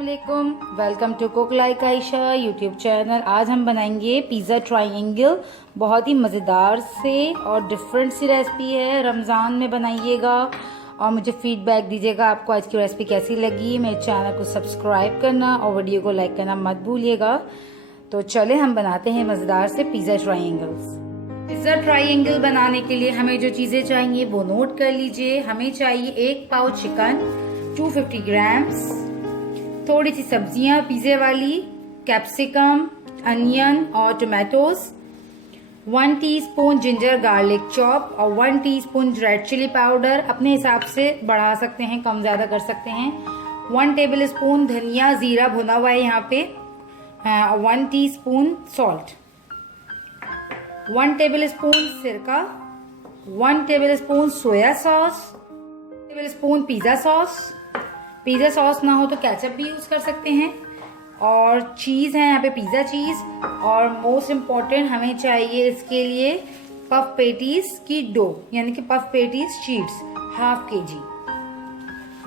अस्सलामुअलैकुम, welcome to cook like Ayesha YouTube channel. आज हम बनाएंगे पिज़्ज़ा ट्रायंगल। बहुत ही मज़ेदार से और डिफरेंट सी रेसिपी है। रमज़ान में बनाइएगा और मुझे फीडबैक दीजिएगा आपको आज की रेसिपी कैसी लगी। मेरे चैनल को सब्सक्राइब करना और वीडियो को लाइक करना मत भूलिएगा। तो चले हम बनाते हैं मज़ेदार से पिज़्ज़ा ट्रायंगल्स। पिज़्ज़ा ट्रायंगल बनाने के लिए हमें जो चीज़ें चाहिए वो नोट कर लीजिए। हमें चाहिए 1 पाव चिकन, 250 ग्राम्स, थोड़ी सी सब्जियां पिज़्ज़ा वाली, कैप्सिकम, अनियन और tomatoes, 1 teaspoon ginger garlic chop और 1 टीस्पून रेड चिली पाउडर। अपने हिसाब से बढ़ा सकते हैं, कम ज़्यादा कर सकते हैं। 1 टेबल स्पून धनिया जीरा भुना हुआ है यहाँ पे, 1 टीस्पून सॉल्ट, 1 टेबल स्पून सिरका, 1 table spoon soya sauce, table spoon pizza sauce. Pizza sauce ना हो तो केचप भी यूज कर सकते हैं। और चीज़ है यहाँ पे पिज़्ज़ा चीज़। और मोस्ट इम्पॉर्टेंट हमें चाहिए इसके लिए पफ पेटीज की डो, यानी कि puff patties sheets, ½ kg।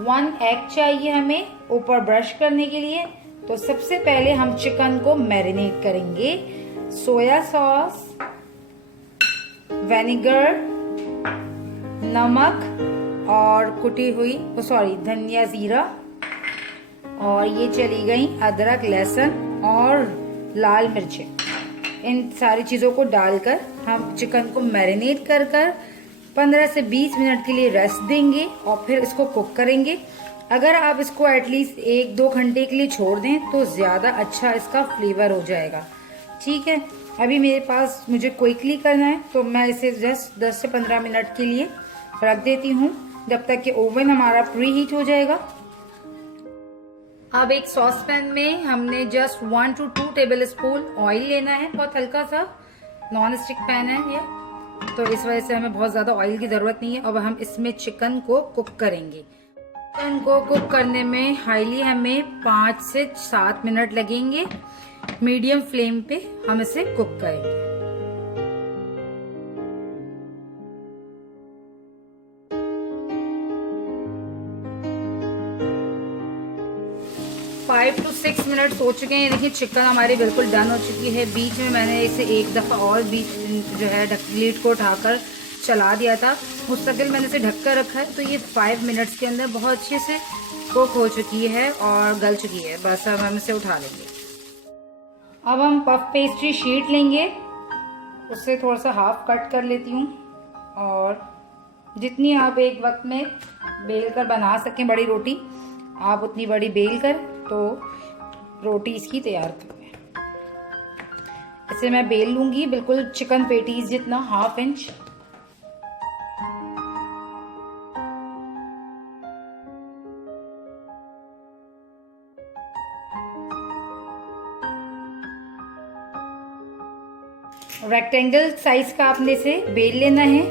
1 egg चाहिए हमें ऊपर ब्रश करने के लिए। तो सबसे पहले हम चिकन को मैरिनेट करेंगे। सोया सॉस, विनेगर, नमक और कुटी हुई धनिया जीरा, और ये चली गई अदरक लहसुन और लाल मिर्चें। इन सारी चीज़ों को डालकर हम चिकन को मैरिनेट कर 15 से 20 मिनट के लिए रेस्ट देंगे और फिर इसको कुक करेंगे। अगर आप इसको एटलीस्ट 1-2 घंटे के लिए छोड़ दें तो ज़्यादा अच्छा इसका फ्लेवर हो जाएगा। ठीक है, अभी मेरे पास मुझे क्विकली करना है तो मैं इसे जस्ट 10 से 15 मिनट के लिए रख देती हूँ, जब तक कि ओवन हमारा प्री हीट हो जाएगा। अब एक सॉस पैन में हमने just 1 to 2 table spoon oil लेना है। बहुत हल्का सा नॉन स्टिक पैन है ये, तो इस वजह से हमें बहुत ज़्यादा ऑयल की ज़रूरत नहीं है। अब हम इसमें चिकन को कुक करेंगे। चिकन को कुक करने में हाईली हमें 5 से 7 मिनट लगेंगे। मीडियम फ्लेम पे हम इसे कुक करेंगे। 5 to 6 मिनट हो चुके हैं। देखिए चिकन हमारी बिल्कुल डन हो चुकी है। बीच में मैंने इसे एक दफ़ा और बीच जो है लीड को उठाकर चला दिया था। मुस्तकिल मैंने इसे ढक कर रखा है। तो ये 5 मिनट्स के अंदर बहुत अच्छे से कुक हो चुकी है और गल चुकी है। बस अब हम इसे उठा लेंगे। अब हम पफ पेस्ट्री शीट लेंगे, उससे थोड़ा सा हाफ कट कर लेती हूँ। और जितनी आप एक वक्त में बेल कर बना सकें बड़ी रोटी, आप उतनी बड़ी बेल कर तो रोटी इसकी तैयार कर लें। इसे मैं बेल लूंगी बिल्कुल चिकन पेटीज जितना, ½ इंच। रेक्टेंगल साइज का आपने इसे बेल लेना है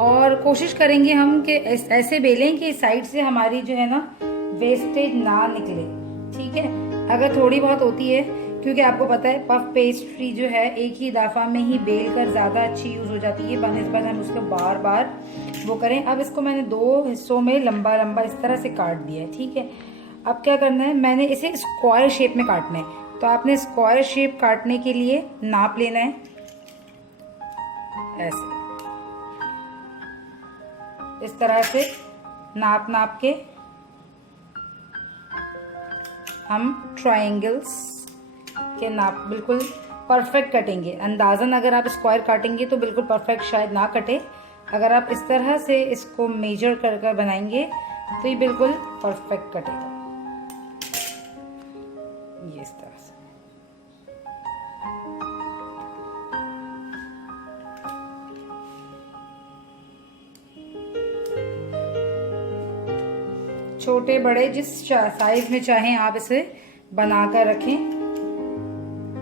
और कोशिश करेंगे हम कि ऐसे बेलें कि साइड से हमारी जो है ना वेस्टेज ना निकले। ठीक है, अगर थोड़ी बहुत होती है, क्योंकि आपको पता है पफ पेस्ट्री जो है एक ही दफ़ा में ही बेल कर ज़्यादा अच्छी यूज़ हो जाती है बनस्बत हम उसको बार बार वो करें। अब इसको मैंने 2 हिस्सों में लंबा लंबा इस तरह से काट दिया है। ठीक है, अब क्या करना है, मैंने इसे स्क्वायर शेप में काटना है। तो आपने स्क्वायर शेप काटने के लिए नाप लेना है ऐसे, इस तरह से नाप के हम ट्रायंगल्स के नाप बिल्कुल परफेक्ट कटेंगे। अंदाज़न अगर आप स्क्वायर काटेंगे तो बिल्कुल परफेक्ट शायद ना कटे। अगर आप इस तरह से इसको मेजर कर बनाएंगे तो ये बिल्कुल परफेक्ट कटेगा। ये इस तरह से। छोटे बड़े जिस साइज में चाहें आप इसे बनाकर रखें,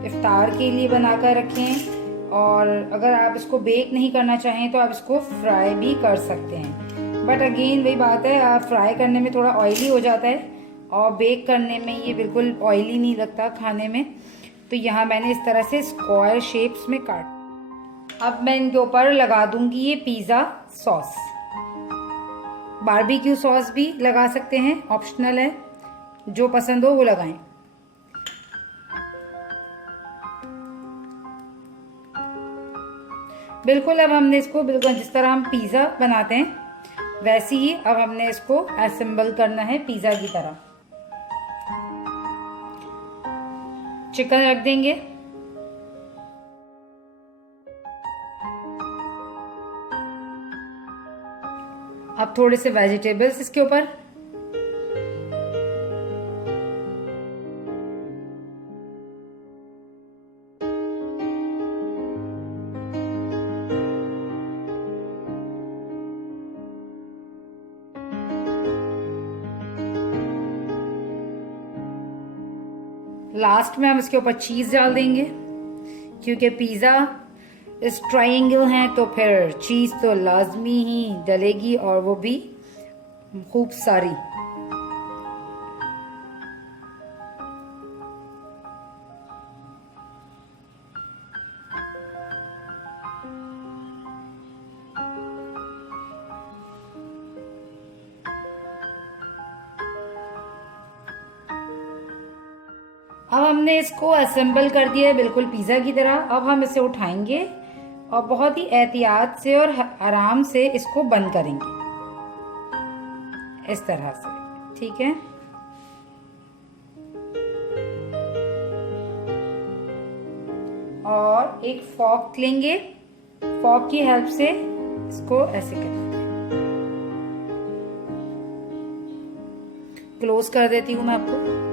इफ्तार के लिए बनाकर रखें। और अगर आप इसको बेक नहीं करना चाहें तो आप इसको फ्राई भी कर सकते हैं। बट अगेन वही बात है, आप फ्राई करने में थोड़ा ऑयली हो जाता है और बेक करने में ये बिल्कुल ऑयली नहीं लगता खाने में। तो यहाँ मैंने इस तरह से स्क्वायर शेप्स में काट। अब मैं इनके ऊपर लगा दूंगी ये पिज़्ज़ा सॉस। बारबेक्यू सॉस भी लगा सकते हैं, ऑप्शनल है। जो पसंद हो वो लगाएं। बिल्कुल अब हमने इसको बिल्कुल जिस तरह हम पिज़्ज़ा बनाते हैं वैसे ही अब हमने इसको असेंबल करना है पिज़्ज़ा की तरह। चिकन रख देंगे, अब थोड़े से वेजिटेबल्स इसके ऊपर, लास्ट में हम इसके ऊपर चीज डाल देंगे क्योंकि पिज़्ज़ा इस ट्रायंगल है तो फिर चीज तो लाजमी ही डलेगी और वो भी खूब सारी। अब हमने इसको असेंबल कर दिया है बिल्कुल पिज़्ज़ा की तरह। अब हम इसे उठाएंगे और बहुत ही एहतियात से और आराम से इसको बंद करेंगे इस तरह से, ठीक है। और एक फॉर्क लेंगे, फॉर्क की हेल्प से इसको ऐसे करेंगे। क्लोज कर देती हूं मैं आपको।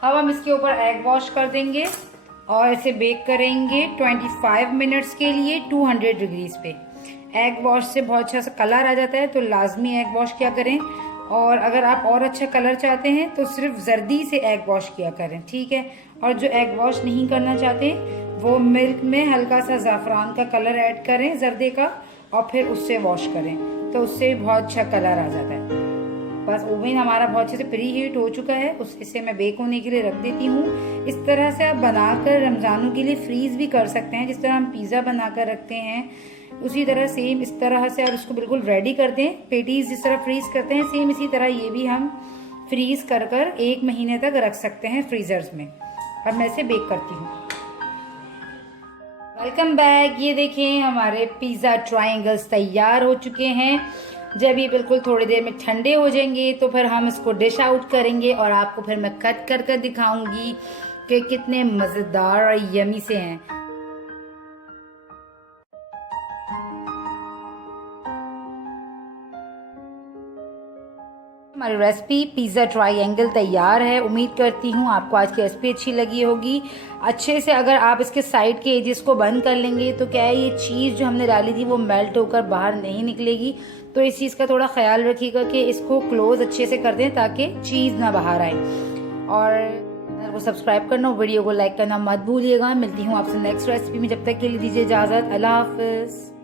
अब हम इसके ऊपर एग वॉश कर देंगे और इसे बेक करेंगे 25 मिनट्स के लिए 200 डिग्रीज पे। एग वॉश से बहुत अच्छा सा कलर आ जाता है तो लाजमी एग वॉश किया करें, और अगर आप और अच्छा कलर चाहते हैं तो सिर्फ जर्दी से एग वॉश किया करें, ठीक है। और जो एग वॉश नहीं करना चाहते वो मिल्क में हल्का सा ज़ाफ़रान का कलर ऐड करें जर्दे का और फिर उससे वॉश करें तो उससे भी बहुत अच्छा कलर आ जाता है। बस ओवन हमारा बहुत अच्छे से प्री हीट हो चुका है, इसे मैं बेक होने के लिए रख देती हूँ। इस तरह से आप बनाकर रमज़ानों के लिए फ्रीज़ भी कर सकते हैं, जिस तरह हम पिज़्ज़ा बनाकर रखते हैं उसी तरह सेम इस तरह से आप इसको बिल्कुल रेडी कर दें। पेटीज जिस तरह फ्रीज़ करते हैं सेम इसी तरह ये भी हम फ्रीज़ कर 1 महीने तक रख सकते हैं फ्रीजर्स में। अब मैं इसे बेक करती हूँ। Welcome back. ये देखें हमारे पिज़्ज़ा ट्रायंगल्स तैयार हो चुके हैं। जब ये बिल्कुल थोड़ी देर में ठंडे हो जाएंगे तो फिर हम इसको डिश आउट करेंगे और आपको फिर मैं कट कर दिखाऊंगी कि कितने मज़ेदार और यमी से हैं। हमारी रेसिपी पिज़्ज़ा ट्रायंगल तैयार है। उम्मीद करती हूँ आपको आज की रेसिपी अच्छी लगी होगी। अच्छे से अगर आप इसके साइड के एजेस को बंद कर लेंगे तो क्या है, ये चीज़ जो हमने डाली थी वो मेल्ट होकर बाहर नहीं निकलेगी। तो इस चीज़ का थोड़ा ख्याल रखिएगा कि इसको क्लोज अच्छे से कर दें ताकि चीज़ ना बाहर आए। और चैनल को सब्सक्राइब करना, वीडियो को लाइक करना मत भूलिएगा। मिलती हूँ आपसे नेक्स्ट रेसिपी में, जब तक के लिए दीजिए इजाज़त। अल्लाह हाफ़िज़।